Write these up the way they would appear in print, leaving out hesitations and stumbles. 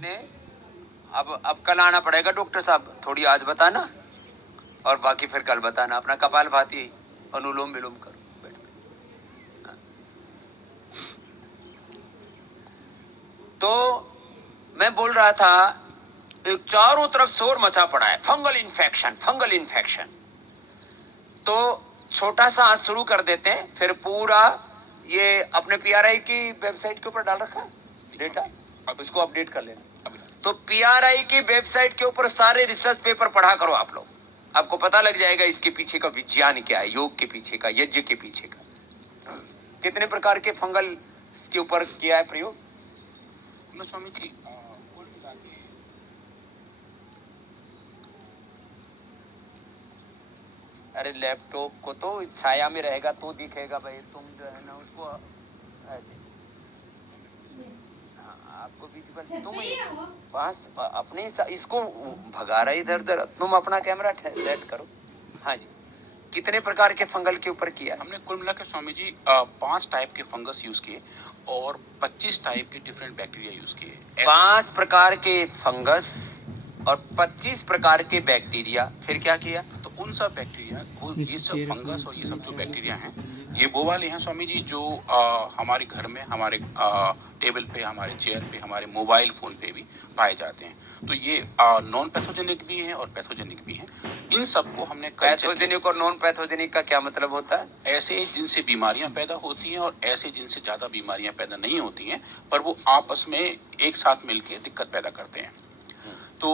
मैंने अब कल आना पड़ेगा डॉक्टर साहब, थोड़ी आज बताना और बाकी फिर कल बताना। अपना कपालभाति अनुलोम विलोम करो बैठ के। हाँ। तो मैं बोल रहा था, एक चारों तरफ शोर मचा पड़ा है, फंगल इन्फेक्शन फंगल इन्फेक्शन। तो छोटा सा आज शुरू कर देते हैं, फिर पूरा ये अपने पीआरआई की वेबसाइट के ऊपर डाल रखा है डेटा, अब इसको अपडेट कर लेना। तो पीआरआई की वेबसाइट के ऊपर सारे रिसर्च पेपर पढ़ा करो आप लोग, आपको पता लग जाएगा इसके पीछे का विज्ञान क्या है, योग के पीछे का, यज्ञ के पीछे का, कितने प्रकार के फंगल के ऊपर किया है प्रयोग। स्वामी जी अरे लैपटॉप को तो छाया में रहेगा तो दिखेगा भाई, तुम जो है ना उसको ऐसे, हाँ, आपको विजुअल तुम बस अपने इसको भगा रहे इधर उधर, तुम अपना कैमरा सेट करो। हाँ जी, कितने प्रकार के फंगल के ऊपर किया हमने कुल मिला के स्वामी जी 5 टाइप के फंगस यूज किए और 25 टाइप के डिफरेंट बैक्टीरिया यूज किए। 5 प्रकार के फंगस और 25 प्रकार के बैक्टीरिया, फिर क्या किया? तो उन सब बैक्टीरिया, ये सब फंगस और ये सब जो बैक्टीरिया हैं, ये वो वाले हैं स्वामी जी जो हमारे घर में, हमारे टेबल पे, हमारे चेयर पे, हमारे मोबाइल फोन पे भी पाए जाते हैं। तो ये नॉन पैथोजेनिक भी हैं और पैथोजेनिक भी हैं। इन सबको हमने पैथोजेनिक और नॉन पैथोजेनिक का क्या मतलब होता है? ऐसे जिनसे बीमारियां पैदा होती हैं और ऐसे जिनसे ज़्यादा बीमारियां पैदा नहीं होती हैं, पर वो आपस में एक साथ मिलकर दिक्कत पैदा करते हैं। तो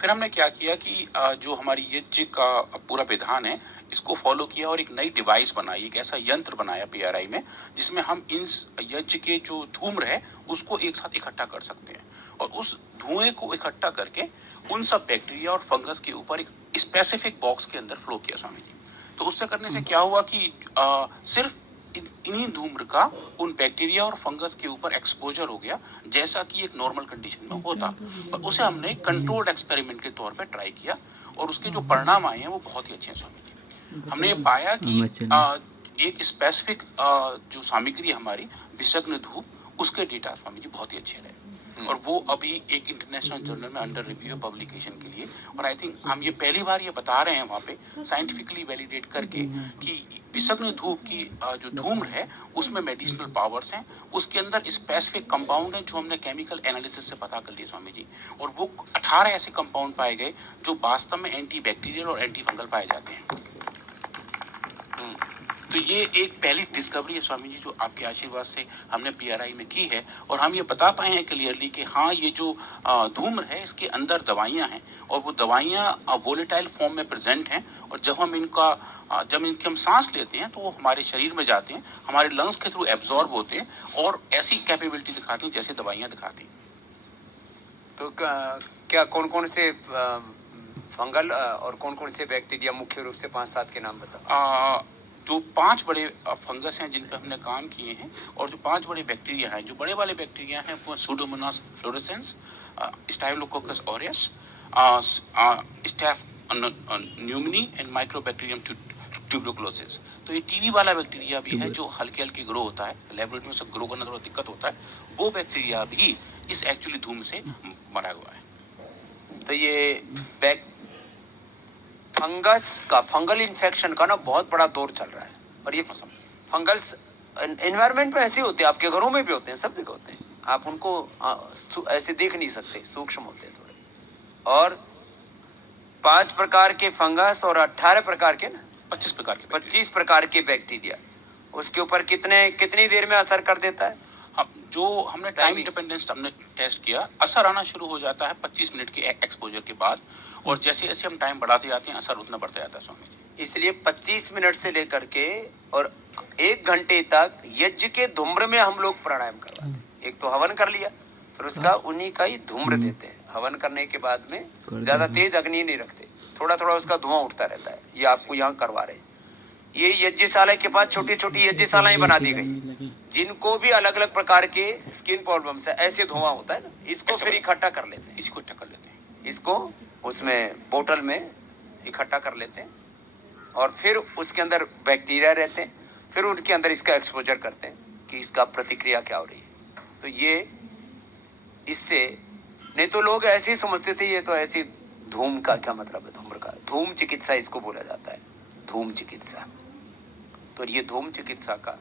फिर हमने क्या किया कि जो हमारी यज्ञ का पूरा विधान है, इसको फॉलो किया और एक नई डिवाइस बनाई, एक ऐसा यंत्र बनाया पीआरआई में, जिसमें हम इन यज्ञ के जो धूम्र है उसको एक साथ इकट्ठा कर सकते हैं और उस धुएं को इकट्ठा करके उन सब बैक्टीरिया और फंगस के ऊपर एक स्पेसिफिक बॉक्स के अंदर फ्लो किया स्वामी जी। तो उससे करने से क्या हुआ कि सिर्फ इन्हीं धूम्र का उन बैक्टीरिया और फंगस के ऊपर एक्सपोजर हो गया, जैसा कि एक नॉर्मल कंडीशन में होता। और उसे हमने कंट्रोल्ड एक्सपेरिमेंट के तौर पे ट्राई किया और उसके जो परिणाम आए हैं वो बहुत ही अच्छे हैं स्वामी जी। हमने ये पाया कि एक स्पेसिफिक जो सामग्री हमारी विषग्न धूप, उसके डेटा स्वामी जी बहुत ही अच्छे रहे और वो अभी एक इंटरनेशनल जर्नल में अंडर रिव्यू है पब्लिकेशन के लिए। और आई थिंक हम ये पहली बार ये बता रहे हैं वहाँ पे साइंटिफिकली वैलिडेट करके कि विषग्न धूप की जो धूम्र है उसमें मेडिसिनल पावर्स हैं, उसके अंदर स्पेसिफिक कंपाउंड है जो हमने केमिकल एनालिसिस से पता कर लिए स्वामी जी। और वो 18 ऐसे कंपाउंड पाए गए जो वास्तव में एंटी बैक्टीरियल और एंटी फंगल पाए जाते हैं। तो ये एक पहली डिस्कवरी है स्वामी जी जो आपके आशीर्वाद से हमने पीआरआई में की है और हम ये बता पाए हैं क्लियरली कि हाँ, ये जो धूम्र है इसके अंदर दवाइयाँ हैं और वो दवाइयाँ वोलेटाइल फॉर्म में प्रेजेंट हैं और जब इनकी हम सांस लेते हैं तो वो हमारे शरीर में जाते हैं, हमारे लंग्स के थ्रू एब्जॉर्ब होते हैं और ऐसी कैपेबिलिटी दिखाती हैं जैसे दवाइयाँ दिखाती हैं। तो क्या कौन कौन से फंगल और कौन कौन से बैक्टीरिया, मुख्य रूप से 5-7 के नाम बताओ। जो 5 बड़े फंगस हैं जिन पर हमने काम किए हैं और जो 5 बड़े बैक्टीरिया हैं, जो बड़े वाले बैक्टीरिया हैं वो Pseudomonas fluorescens, Staphylococcus aureus, staph pneumoniae and Mycobacterium tuberculosis. तो ये टीबी वाला बैक्टीरिया भी है जो हल्के हल्के ग्रो होता है, लेबोरेटरी में सब ग्रो करना थोड़ा दिक्कत होता है, वो बैक्टीरिया भी इस एक्चुअली धूम से मरा हुआ है। तो ये फंगल इन्फेक्शन का ना बहुत बड़ा दौर चल रहा है और ये फंगल्स एनवायरनमेंट में ऐसे होते हैं, आपके घरों में भी होते हैं, सब जगह होते हैं, आप उनको ऐसे देख नहीं सकते, सूक्ष्म होते हैं थोड़े। और 5 प्रकार के फंगस और 18 प्रकार के ना 25 प्रकार के बैक्टीरिया, उसके ऊपर कितनी देर में असर कर देता है? जो हमने टाइम डिपेंडेंस हमने टेस्ट किया, असर आना शुरू हो जाता है 25 मिनट के एक्सपोजर के बाद और जैसे जैसे हम टाइम बढ़ाते जाते हैं असर उतना बढ़ता जाता है स्वामी जी। इसलिए 25 मिनट से लेकर के और 1 घंटे तक यज्ञ के धूम्र में हम लोग प्राणायाम करवाते हैं। एक तो हवन कर लिया, फिर उसका उन्हीं का ही धूम्र देते हैं। हवन करने के बाद में ज्यादा तेज अग्नि नहीं रखते, थोड़ा थोड़ा उसका धुआं उठता रहता है। ये आपको यहाँ करवा रहे हैं। ये यज्ञशाला के पास छोटी छोटी यज्ञशालाएं बना दी गई, जिनको भी अलग अलग प्रकार के स्किन प्रॉब्लम्स है, ऐसे धुआं होता है ना, इसको फिर इकट्ठा कर लेते हैं, इसको उसमें बोतल में इकट्ठा कर लेते हैं और फिर उसके अंदर बैक्टीरिया रहते हैं, फिर उनके अंदर इसका एक्सपोजर करते हैं कि इसका प्रतिक्रिया क्या हो रही है। तो ये इससे नहीं तो लोग ऐसे ही समझते थे ये तो ऐसी धूम का क्या मतलब है, धूम्र का धूम चिकित्सा इसको बोला जाता है, धूम चिकित्सा। तो ये धूम चिकित्सा का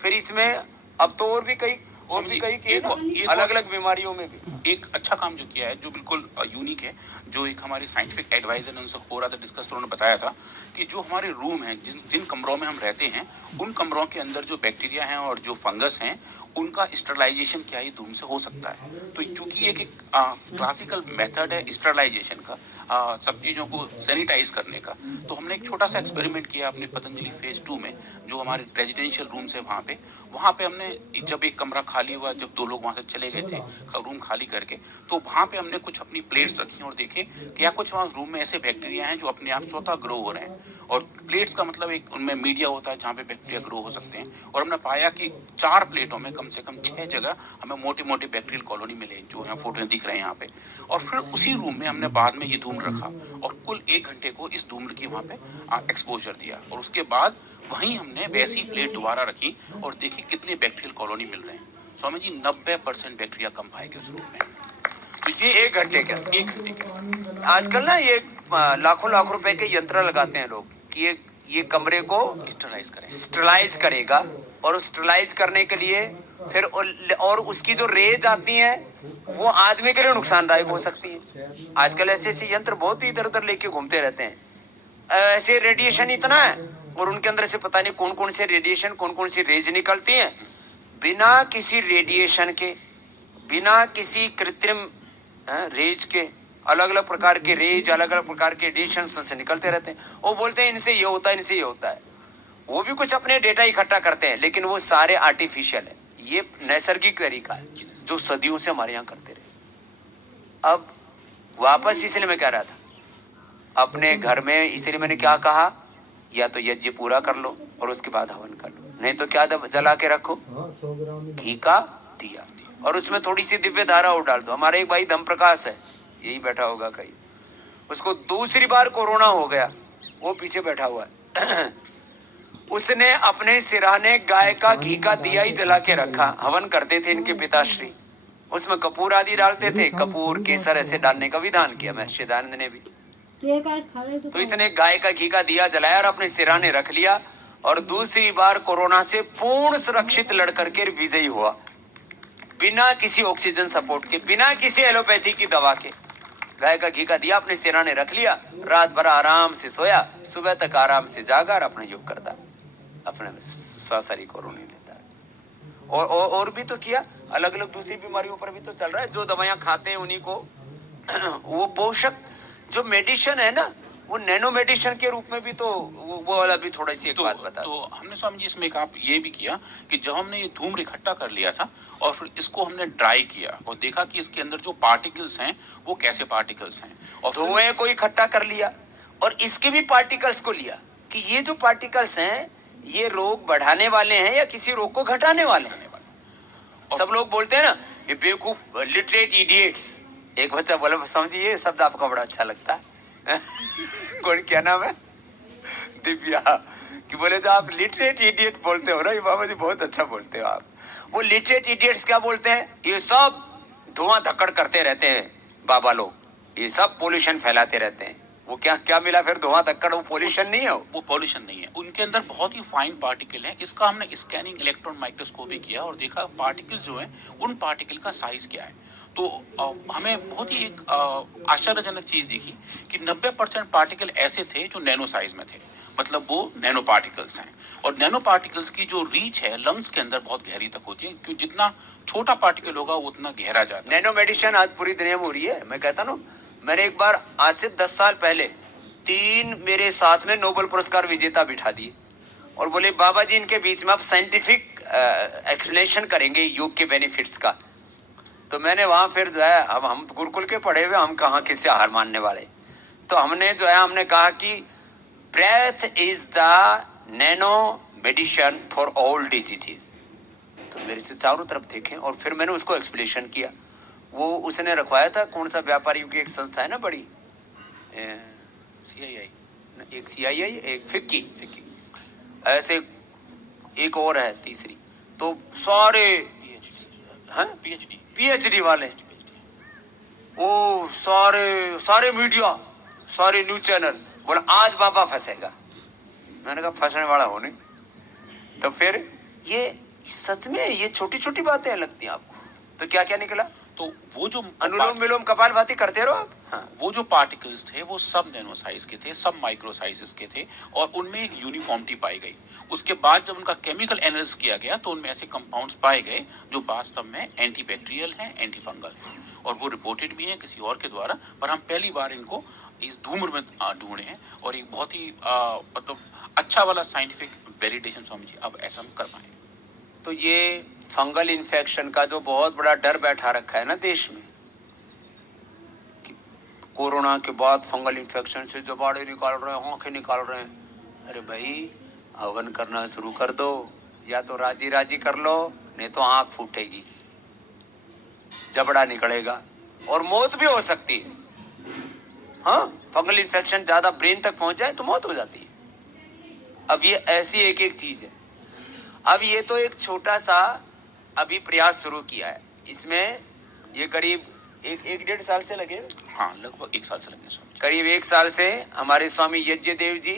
फिर इसमें अब तो और भी कई किए ना, अलग अलग बीमारियों में भी। एक अच्छा काम जो किया है, जो बिल्कुल यूनिक है, जो एक हमारी साइंटिफिक एडवाइजर ने उनसे हो रहा था डिस्कस, तो उन्होंने बताया था कि जो हमारे रूम हैं, जिन कमरों में हम रहते हैं, उन कमरों के अंदर जो बैक्टीरिया हैं और जो फंगस हैं, उनका स्टरलाइजेशन क्या ही धूम से हो सकता है। तो चूंकि एक क्लासिकल मेथड है स्टरलाइजेशन का, सब चीज़ों को सैनिटाइज करने का, तो हमने एक छोटा सा एक्सपेरिमेंट किया अपने पतंजलि फेज 2 में, जो हमारे रेजिडेंशियल रूम्स है वहाँ पे हमने जब एक कमरा खाली हुआ, जब 2 लोग वहाँ से चले गए थे रूम खाली करके, तो वहाँ पे हमने कुछ अपनी प्लेट्स रखी और देखे क्या कुछ वहाँ रूम में ऐसे बैक्टीरिया हैं जो अपने आप स्वतः ग्रो हो रहे हैं। और प्लेट्स का मतलब एक उनमें मीडिया होता है जहाँ पे बैक्टीरिया ग्रो हो सकते हैं। और हमने पाया कि 4 प्लेटों में कम से कम 6 जगह हमें मोटी मोटी बैक्टीरियल कॉलोनी मिले, जो यहाँ फोटो दिख रहे हैं यहाँ पे। और फिर उसी रूम में हमने बाद में ये धूम्र रखा और कुल 1 घंटे को इस धूम्र की वहाँ पे एक्सपोजर दिया, और उसके बाद वहीं हमने वैसी प्लेट दोबारा रखी और देखी कितने बैक्टीरियल कॉलोनी मिल रहे हैं। स्वामी जी 90% बैक्टीरिया कम पाए गए उस रूम में। तो ये 1 घंटे के 1 घंटे के आजकल ना ये लाखों लाख रुपए के यंत्र लगाते हैं लोग कि ये कमरे को स्टरलाइज करेगा, और स्टरलाइज करने के लिए फिर और उसकी जो रेज आती है वो आदमी के लिए नुकसानदायक हो सकती है। आजकल ऐसे ऐसे यंत्र बहुत ही इधर उधर लेके घूमते रहते हैं। ऐसे रेडिएशन इतना है और उनके अंदर से पता नहीं कौन कौन से रेडिएशन, कौन कौन सी रेज निकलती हैं, बिना किसी रेडिएशन के, बिना किसी कृत्रिम रेज के, अलग अलग प्रकार के रेज, अलग अलग प्रकार के रेडिएशन से निकलते रहते हैं। वो बोलते हैं इनसे ये होता है, इनसे ये होता है। वो भी कुछ अपने डेटा इकट्ठा करते हैं, लेकिन वो सारे आर्टिफिशियल है। ये नैसर्गिक तरीका है जो सदियों से हमारे यहाँ करते रहे। अब वापस इसलिए मैं कह रहा था अपने घर में, इसलिए मैंने क्या कहा, या तो यज्ञ पूरा कर लो और उसके बाद हवन कर लो, नहीं तो क्या जला के रखो, घी का दिया, और उसमें थोड़ी सी दिव्य धारा और डाल दो। हमारे एक भाई धम प्रकाश है, यही बैठा होगा कहीं, उसको दूसरी बार कोरोना हो गया, वो पीछे बैठा हुआ है उसने अपने सिरहाने गाय का घी का दिया ही जला के रखा। हवन करते थे इनके पिताश्री, उसमें कपूर आदि डालते थे, कपूर केसर ऐसे डालने का विधान किया महर्षि दयानंद ने भी। तो इसने गाय का घी का दिया जलाया और अपने सिरहाने रख लिया, और दूसरी बार कोरोना से पूर्ण सुरक्षित लड़ करके विजयी हुआ, बिना किसी ऑक्सीजन सपोर्ट के, बिना किसी एलोपैथी की दवा के। गाय का घी का दिया अपने सिरहाने रख लिया, रात भर आराम से सोया, सुबह तक आराम से जागा और अपना योग करता, अपने स्वासारी कोरोना लेता है। और भी तो किया, अलग अलग दूसरी बीमारियों पर भी तो चल रहा है। जो दवाइयां खाते हैं उन्हीं को वो पोषक जो मेडिसिन है ना, वो नैनो मेडिसिन के रूप में भी तो वो वाला भी थोड़ी सी एक बात बता। तो हमने स्वामी जी इसमें एक आप ये भी किया कि जब हमने ये धूम्र इकट्ठा कर लिया था और फिर इसको हमने ड्राई किया और देखा कि इसके अंदर जो पार्टिकल्स हैं वो कैसे पार्टिकल्स हैं, और धुएं को इकट्ठा कर लिया और इसके भी पार्टिकल्स को लिया कि ये जो पार्टिकल्स हैं ये रोग बढ़ाने वाले हैं या किसी रोग को घटाने वाले हैं। सब लोग बोलते हैं ना ये बेवकूफ लिटरेट इडियट्स। एक बच्चा बोला, समझिए ये शब्द आपका बड़ा अच्छा लगता है कौन, क्या नाम है, दिव्या, कि बोले तो आप लिटरेट इडियट बोलते हो ना, ये बाबा जी बहुत अच्छा बोलते हो आप। वो लिटरेट इडियट्स क्या बोलते हैं, ये सब धुआं धक्कड़ करते रहते हैं बाबा लोग, ये सब पोल्यूशन फैलाते रहते हैं। वो क्या क्या मिला फिर धुआं धक्कड़, वो पोल्यूशन नहीं है, वो पोल्यूशन नहीं है, उनके अंदर बहुत ही फाइन पार्टिकल है। इसका हमने स्कैनिंग इलेक्ट्रॉन माइक्रोस्कोपी किया और देखा पार्टिकल जो है उन पार्टिकल का साइज क्या है। तो हमें बहुत ही एक आश्चर्यजनक चीज दिखी कि 90% पार्टिकल ऐसे थे जो नैनो साइज में थे, मतलब वो नैनो पार्टिकल्स हैं। और नैनो पार्टिकल्स की जो रीच है लंग्स के अंदर बहुत गहरी तक होती है, क्योंकि जितना छोटा पार्टिकल होगा वो उतना गहरा जाता है। नैनो मेडिसिन आज पूरी दुनिया में हो रही है। मैं कहता ना, मैंने एक बार आज से 10 साल पहले 3 मेरे साथ में नोबेल पुरस्कार विजेता बिठा दिए और बोले बाबा जी इनके बीच में आप साइंटिफिक एक्सप्लेनेशन करेंगे योग के बेनिफिट्स का। तो मैंने वहाँ फिर जो है, अब हम गुरुकुल के पढ़े हुए, हम कहाँ किससे हार मानने वाले, तो हमने जो है हमने कहा कि breath is the nano medicine for all diseases. तो मेरे से चारों तरफ देखें और फिर मैंने उसको एक्सप्लेनेशन किया। वो उसने रखवाया था, कौन सा व्यापारियों की एक संस्था है ना बड़ी, CII, एक CII, एक फिक्की, ऐसे एक और है तीसरी, तो सारे PhD PhD वाले सारे सारे मीडिया, सारे न्यूज चैनल बोला आज बाबा फंसेगा। मैंने कहा फंसने वाला हो नहीं। तो फिर ये सच में ये छोटी छोटी बातें लगती हैं आपको। तो क्या क्या निकला? तो वो जो अनुलोम विलोम कपालभाति करते रहो आप। हाँ। वो जो पार्टिकल्स थे वो सब नैनो साइज के थे, सब माइक्रो साइजेस के थे और उनमें एक यूनिफॉर्मिटी पाई गई। उसके बाद जब उनका केमिकल एनालिसिस किया गया तो उनमें ऐसे कंपाउंड्स पाए गए जो वास्तव में एंटीबैक्टीरियल हैं, एंटी फंगल हैं और वो रिपोर्टेड भी है किसी और के द्वारा, पर हम पहली बार इनको इस धूम्र में ढूंढे हैं और एक बहुत ही मतलब अच्छा वाला साइंटिफिक वैलिडेशन स्वामी जी अब ऐसा हम कर पाए। तो ये फंगल इन्फेक्शन का जो बहुत बड़ा डर बैठा रखा है ना देश में कि कोरोना के बाद फंगल इन्फेक्शन से जबाड़े निकाल रहे हैं, आंखें निकाल रहे हैं। अरे भाई हवन करना शुरू कर दो, या तो राजी राजी कर लो, नहीं तो आंख फूटेगी, जबड़ा निकलेगा और मौत भी हो सकती है। हाँ, फंगल इन्फेक्शन ज्यादा ब्रेन तक पहुंच जाए तो मौत हो जाती है। अब ये ऐसी एक एक चीज है। अब ये तो एक छोटा सा अभी प्रयास शुरू किया है, इसमें ये करीब एक डेढ़ साल से लगे। हाँ, लगभग 1 साल से लगे स्वामी जी। करीब 1 साल से हमारे स्वामी यज्ञदेव जी,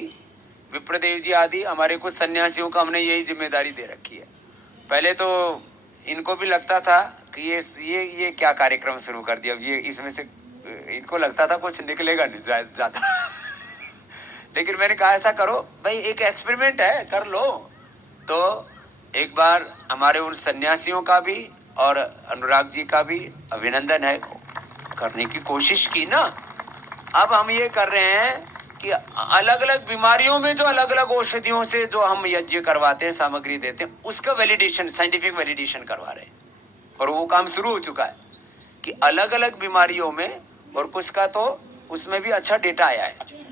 विप्रदेव जी आदि हमारे कुछ सन्यासियों का हमने यही जिम्मेदारी दे रखी है। पहले तो इनको भी लगता था कि ये क्या कार्यक्रम शुरू कर दिया, ये इसमें से इनको लगता था कुछ निकलेगा नहीं ज्यादा लेकिन मैंने कहा ऐसा करो भाई, एक एक्सपेरिमेंट है, कर लो। तो एक बार हमारे उन सन्यासियों का भी और अनुराग जी का भी अभिनंदन है, करने की कोशिश की ना। अब हम ये कर रहे हैं कि अलग अलग बीमारियों में जो अलग अलग औषधियों से जो हम यज्ञ करवाते हैं, सामग्री देते हैं, उसका वैलिडेशन, साइंटिफिक वैलिडेशन करवा रहे हैं। और वो काम शुरू हो चुका है कि अलग अलग बीमारियों में, और कुछ का तो उसमें भी अच्छा डेटा आया है।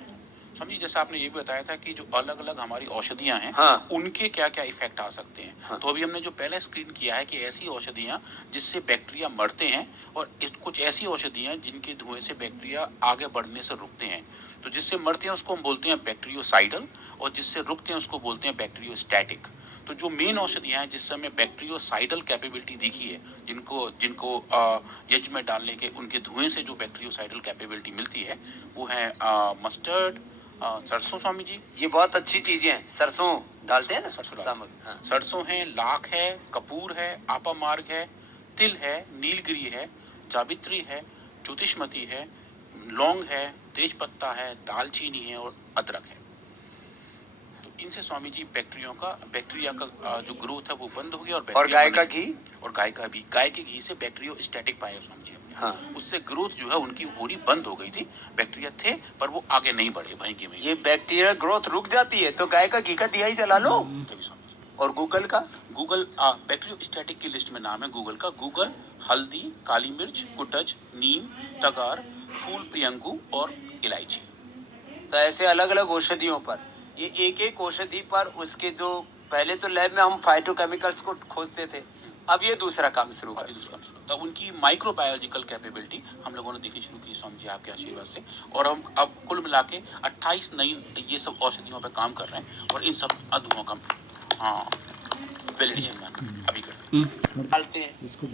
स्वामी जी, जैसा आपने ये भी बताया था कि जो अलग अलग हमारी औषधियां हैं, हाँ। उनके क्या क्या इफेक्ट आ सकते हैं। हाँ। तो अभी हमने जो पहले स्क्रीन किया है कि ऐसी औषधियां जिससे बैक्टीरिया मरते हैं और कुछ ऐसी औषधियां जिनके धुएं से बैक्टीरिया आगे बढ़ने से रुकते हैं। तो जिससे मरते हैं उसको हम बोलते हैं बैक्टीरियोसाइडल और जिससे रुकते हैं उसको बोलते हैं बैक्टीरियोस्टैटिक। तो जो मेन औषधियां हैं जिससे हमें बैक्टीरियोसाइडल कैपेबिलिटी दिखी है, जिनको यज्ञ में डालने के उनके धुएं से जो बैक्टीरियोसाइडल कैपेबिलिटी मिलती है, वो है मस्टर्ड, सरसों स्वामी जी। ये बहुत अच्छी चीजें हैं, सरसों डालते हैं ना, सरसों डालते सामग्री। हाँ। सरसों है, लाख है, कपूर है, आपामार्ग है, तिल है, नीलगिरी है, जावित्री है, ज्योतिषमती है, लौंग है, तेज पत्ता है, दालचीनी है और अदरक है। तो इनसे स्वामी जी बैक्टीरिया का जो ग्रोथ है वो बंद हो गया और गाय का घी, और गाय के घी से बैक्टीरियोस्टैटिक पाया स्वामी जी। हाँ, उससे ग्रोथ जो है उनकी पूरी बंद हो गई थी। बैक्टीरिया थे पर वो आगे नहीं बढ़े वहीं के वहीं। ये बैक्टीरिया ग्रोथ रुक जाती है तो गाय का घी का दिया ही चला लो। तभी स्वामी जी। और गूगल का, गूगल बैक्टीरियोस्टैटिक की लिस्ट में नाम है गूगल का। गूगल हल्दी, काली मिर्च, कुटज, नीम, तगार, फूल प्रियंगू और इलायची। तो ऐसे अलग अलग औषधियों पर, ये एक एक औषधि पर उसके जो पहले तो लैब में हम फाइटोकेमिकल्स को खोजते थे, अब ये दूसरा काम शुरू कर दिया। तब उनकी माइक्रोबायोलॉजिकल कैपेबिलिटी हम लोगों ने देखनी शुरू की स्वामी जी आपके आशीर्वाद से, और हम अब कुल मिला के 28 नई ये सब औषधियों पर काम कर रहे हैं और इन सब अधुओं का वैलिडेशन अभी कर रहे हैं। डालते हैं।